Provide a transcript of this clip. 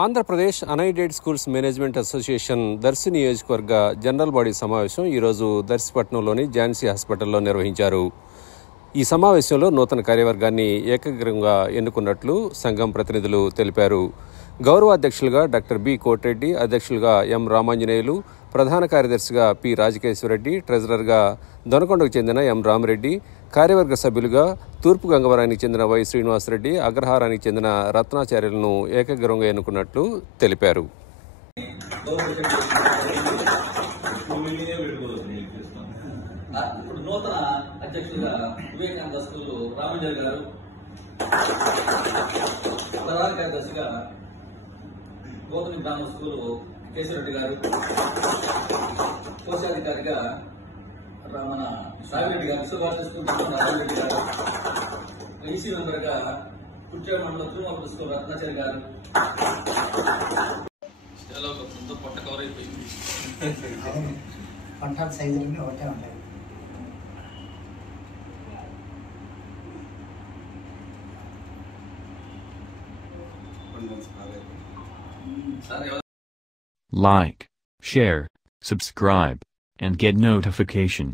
Andhra Pradesh unaided schools management association Darshi నియోజకవర్గ general body సమావేశం ఈరోజు దర్శిపట్నంలోని ఝాన్సీ హాస్పిటల్లో నిర్వహించారు. ఈ సమావేశంలో నూతన కార్యవర్గాన్ని ఏకగ్రీవంగా ఎన్నుకున్నట్లు సంఘం ప్రతినిధులు తెలిపారు. గౌరవ అధ్యక్షులుగా డాక్టర్ బి కోటిరెడ్డి, అధ్యక్షులుగా ఎం రామాంజనేయులు, ప్రధాన కార్యదర్శిగా పి రాజకేశ్వరరెడ్డి, ట్రెజరర్గా దొనకొండకు చెందిన ఎం రామిరెడ్డి, కార్యవర్గ సభ్యులుగా తూర్పు గంగవరానికి చెందిన వై శ్రీనివాసరెడ్డి, అగ్రహారానికి చెందిన రత్నాచార్యులను ఏకగ్రీవంగా ఎన్నుకున్నట్లు తెలిపారు. ఇప్పుడు నూతన అధ్యక్షులుగా వివేకానంద స్కూల్ రామంజల్ గారు, ప్రధాన కార్యదర్శిగా గోతని బ్రాహ్మణ స్కూల్ కేశవరెడ్డి గారు, కోశాధికారిగా మన రామిరెడ్డి గారు, సుభాష్ స్కూల్ రామిరెడ్డి గారు, ఈసీ మెంబర్గా కుట్టే మండలం తిరుమల స్కూల్ రత్నాచారి గారు. పొట్ట కవర్ అయిపోయింది. పంట సైజులన్నీ ఒకటే ఉంటాయి. Like, share, subscribe, and get notification.